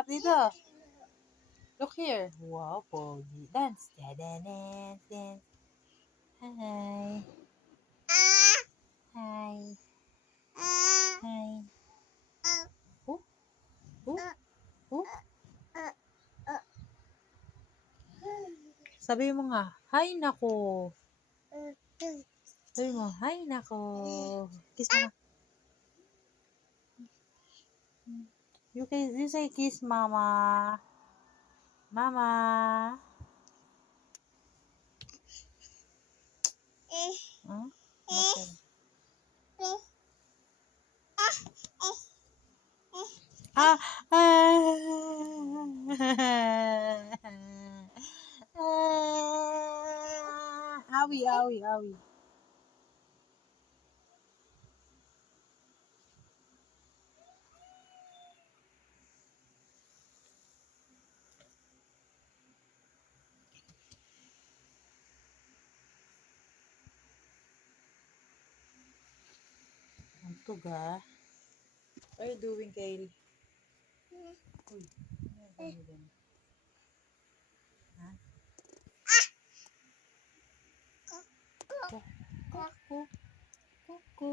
Harap dito. Look here. Wow, pogi. Dance. Dance, dance. Hi. Hi. Hi. Oh, oh, oh. Sabi mo nga, hi nako. Sabi mo, hi nako. Kiss mo. You say kiss mama. Mama. Huh? Bakit? Ah, awi, awi, awi. Ang tuga. What are you doing, Kale? Uy, ano ang dami din? Ha? Kuku. Kuku.